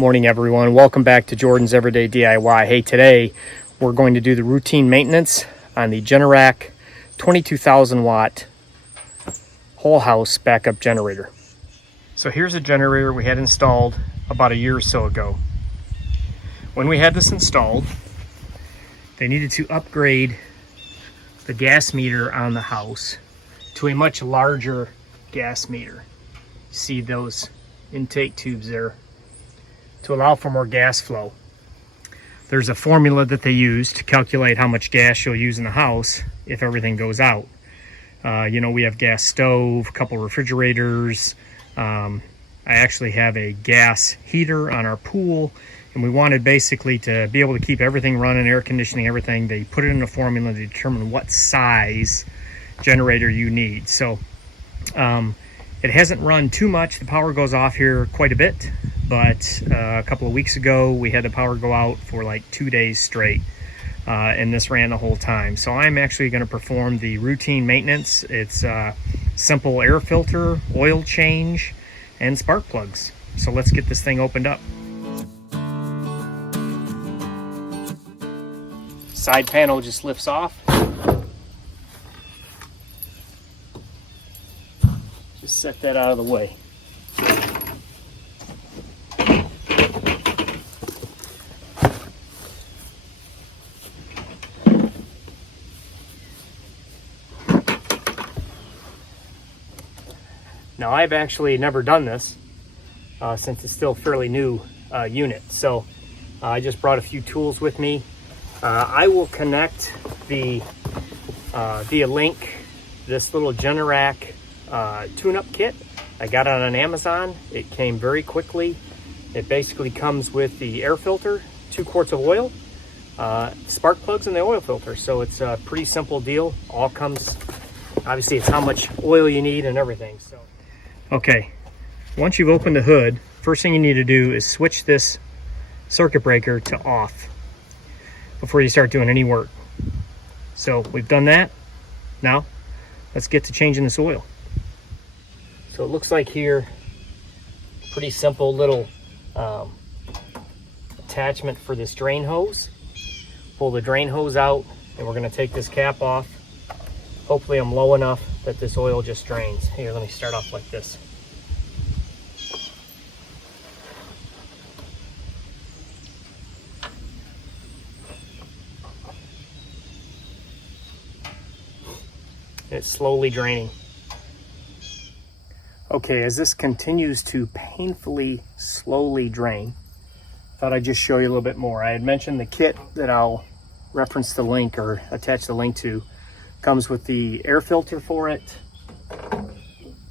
Morning everyone, welcome back to Jordan's Everyday DIY. Hey, today we're going to do the routine maintenance on the Generac 22,000 watt whole house backup generator. So here's a generator we had installed about a year or so ago. When we had this installed, they needed to upgrade the gas meter on the house to a much larger gas meter. You see those intake tubes there to allow for more gas flow. There's a formula that they use to calculate how much gas you'll use in the house if everything goes out. We have gas stove, a couple refrigerators. I actually have a gas heater on our pool, and we wanted basically to be able to keep everything running, air conditioning, everything. They put it in a formula to determine what size generator you need. So it hasn't run too much. The power goes off here quite a bit, but a couple of weeks ago we had the power go out for like 2 days straight, and this ran the whole time. So I'm actually going to perform the routine maintenance. It's simple air filter, oil change, and spark plugs. So let's get this thing opened up. Side panel just lifts off. Just set that out of the way. Now, I've actually never done this since it's still a fairly new unit. So I just brought a few tools with me. I will connect via link this little Generac tune-up kit. I got it on Amazon. It came very quickly. It basically comes with the air filter, 2 quarts of oil, spark plugs, and the oil filter. So it's a pretty simple deal. All comes, obviously it's how much oil you need and everything. So okay, once you've opened the hood, first thing you need to do is switch this circuit breaker to off before you start doing any work. So we've done that. Now let's get to changing this oil. So it looks like here, pretty simple little attachment for this drain hose. Pull the drain hose out, and we're going to take this cap off. Hopefully I'm low enough that this oil just drains. Here, let me start off like this. It's slowly draining. Okay, as this continues to painfully slowly drain, thought I'd just show you a little bit more. I had mentioned the kit that I'll reference the link or attach the link to. Comes with the air filter for it,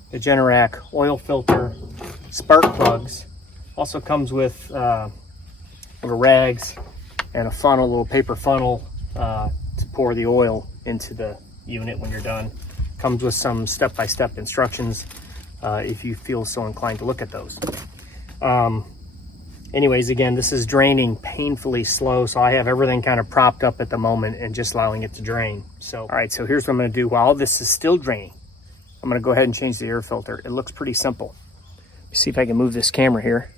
the Generac oil filter, spark plugs. Also comes with little rags and a funnel, a little paper funnel to pour the oil into the unit when you're done. Comes with some step-by-step instructions if you feel so inclined to look at those. Anyways, again, this is draining painfully slow, so I have everything kind of propped up at the moment and just allowing it to drain. So, all right, so here's what I'm going to do. While this is still draining, I'm going to go ahead and change the air filter. It looks pretty simple. Let me see if I can move this camera here.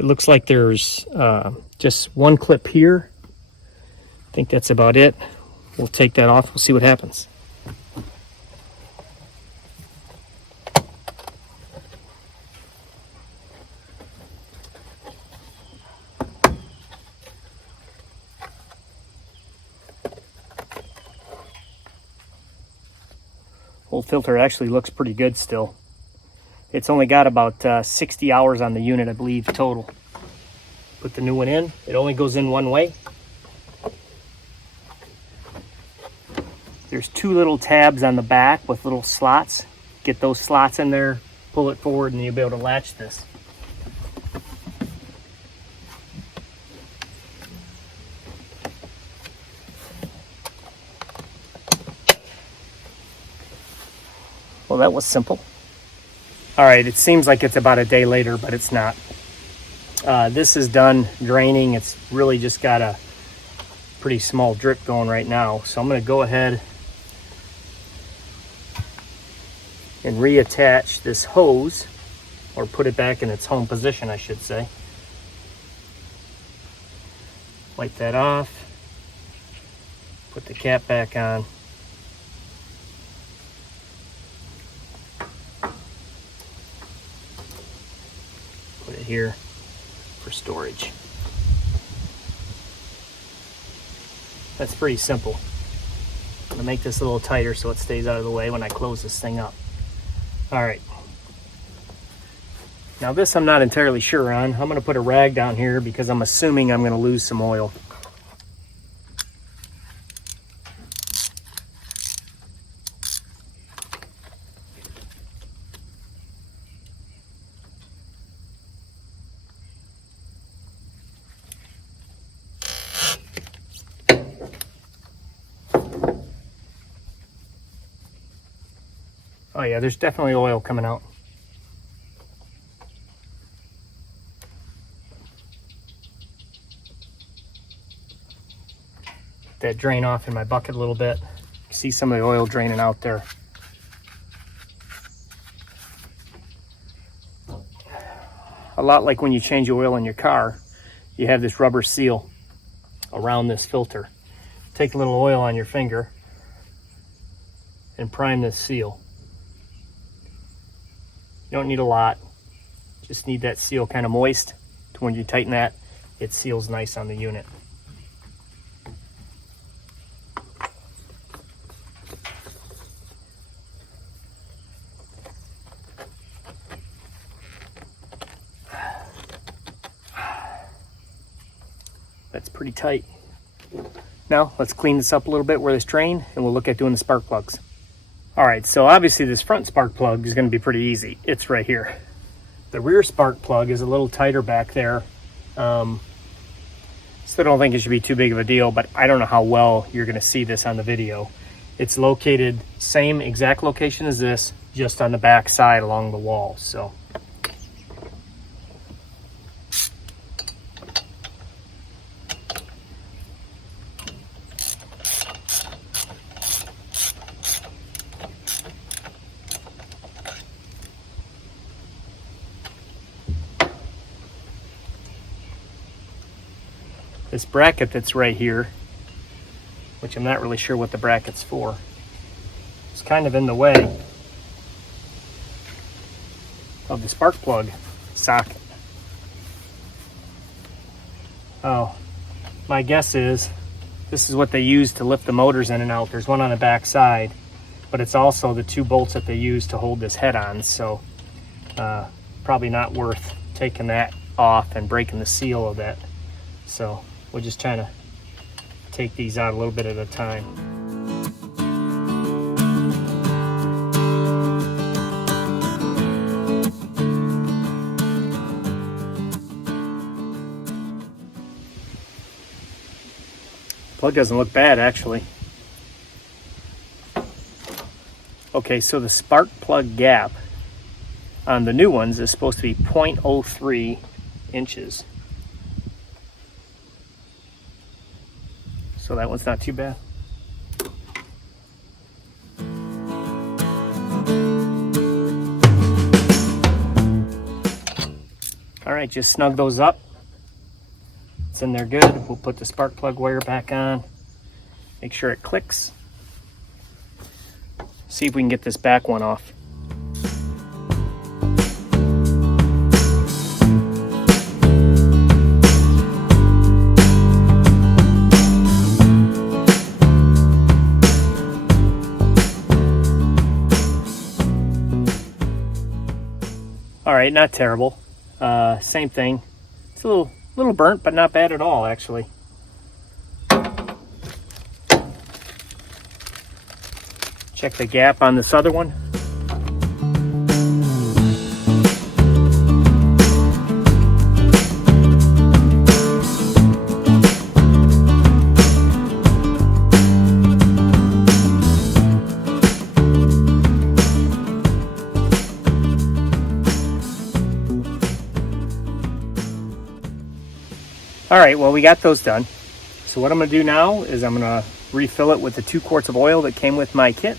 It looks like there's just one clip here. I think that's about it. We'll take that off. We'll see what happens. Old filter actually looks pretty good still. It's only got about 60 hours on the unit, I believe, total. Put the new one in. It only goes in one way. There's 2 little tabs on the back with little slots. Get those slots in there, pull it forward, and you'll be able to latch this. Well, that was simple. All right, it seems like it's about a day later, but it's not. This is done draining. It's really just got a pretty small drip going right now. So I'm going to go ahead and reattach this hose or put it back in its home position, I should say. Wipe that off. Put the cap back on. Put it here for storage. That's pretty simple. I'm gonna make this a little tighter so it stays out of the way when I close this thing up. All right. Now this I'm not entirely sure on. I'm gonna put a rag down here because I'm assuming I'm gonna lose some oil. Oh yeah, there's definitely oil coming out. That drain off in my bucket a little bit. See some of the oil draining out there. A lot like when you change oil in your car, you have this rubber seal around this filter. Take a little oil on your finger and prime this seal. You don't need a lot, just need that seal kind of moist to when you tighten that, it seals nice on the unit. That's pretty tight. Now let's clean this up a little bit where this drained and we'll look at doing the spark plugs. All right, so obviously this front spark plug is going to be pretty easy. It's right here. The rear spark plug is a little tighter back there. Still don't think it should be too big of a deal, but I don't know how well you're going to see this on the video. It's located same exact location as this, just on the back side along the wall. So this bracket that's right here, which I'm not really sure what the bracket's for, it's kind of in the way of the spark plug socket. Oh, my guess is this is what they use to lift the motors in and out. There's one on the back side, but it's also the two bolts that they use to hold this head on. So probably not worth taking that off and breaking the seal of that. So we're just trying to take these out a little bit at a time. Plug doesn't look bad, actually. Okay, so the spark plug gap on the new ones is supposed to be 0.03 inches. So that one's not too bad. All right, just snug those up. It's in there good. We'll put the spark plug wire back on. Make sure it clicks. See if we can get this back one off. All right, not terrible. Same thing. It's a little burnt, but not bad at all, actually. Check the gap on this other one. All right, well, we got those done. So what I'm gonna do now is I'm gonna refill it with the 2 quarts of oil that came with my kit.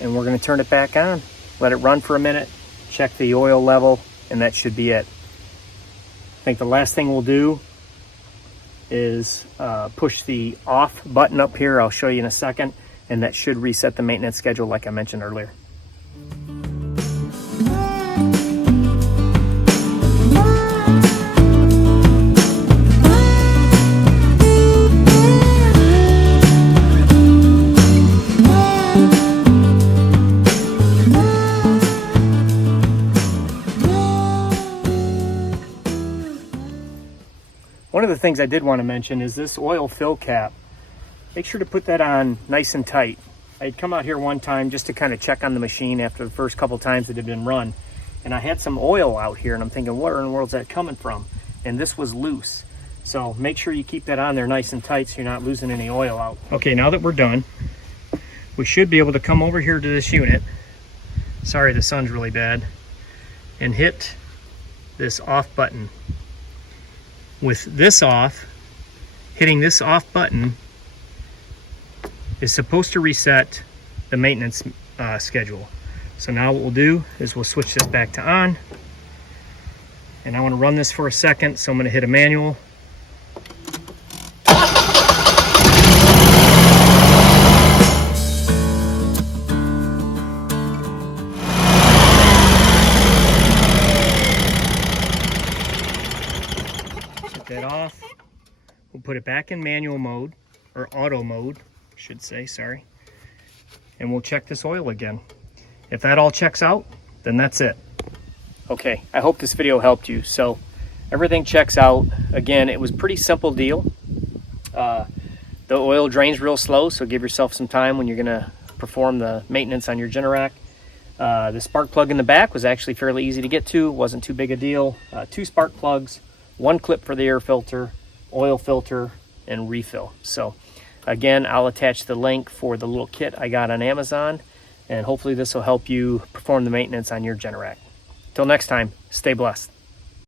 And we're gonna turn it back on, let it run for a minute, check the oil level, and that should be it. I think the last thing we'll do is push the off button up here. I'll show you in a second, and that should reset the maintenance schedule like I mentioned earlier. One of the things I did want to mention is this oil fill cap. Make sure to put that on nice and tight. I'd come out here one time just to kind of check on the machine after the first couple times that it had been run. And I had some oil out here and I'm thinking, where in the world is that coming from? And this was loose. So make sure you keep that on there nice and tight so you're not losing any oil out. Okay, now that we're done, we should be able to come over here to this unit. Sorry, the sun's really bad. And hit this off button. With this off, hitting this off button is supposed to reset the maintenance schedule. So now what we'll do is we'll switch this back to on. And I want to run this for a second, so I'm going to hit a manual. That off. We'll put it back in manual mode, or auto mode, I should say, sorry. And we'll check this oil again. If that all checks out, then that's it. Okay, I hope this video helped you. So everything checks out. Again, it was a pretty simple deal. The oil drains real slow, so give yourself some time when you're gonna perform the maintenance on your Generac. The spark plug in the back was actually fairly easy to get to, wasn't too big a deal. 2 spark plugs, 1 clip for the air filter, oil filter, and refill. So again, I'll attach the link for the little kit I got on Amazon, and hopefully this will help you perform the maintenance on your Generac. Till next time, stay blessed.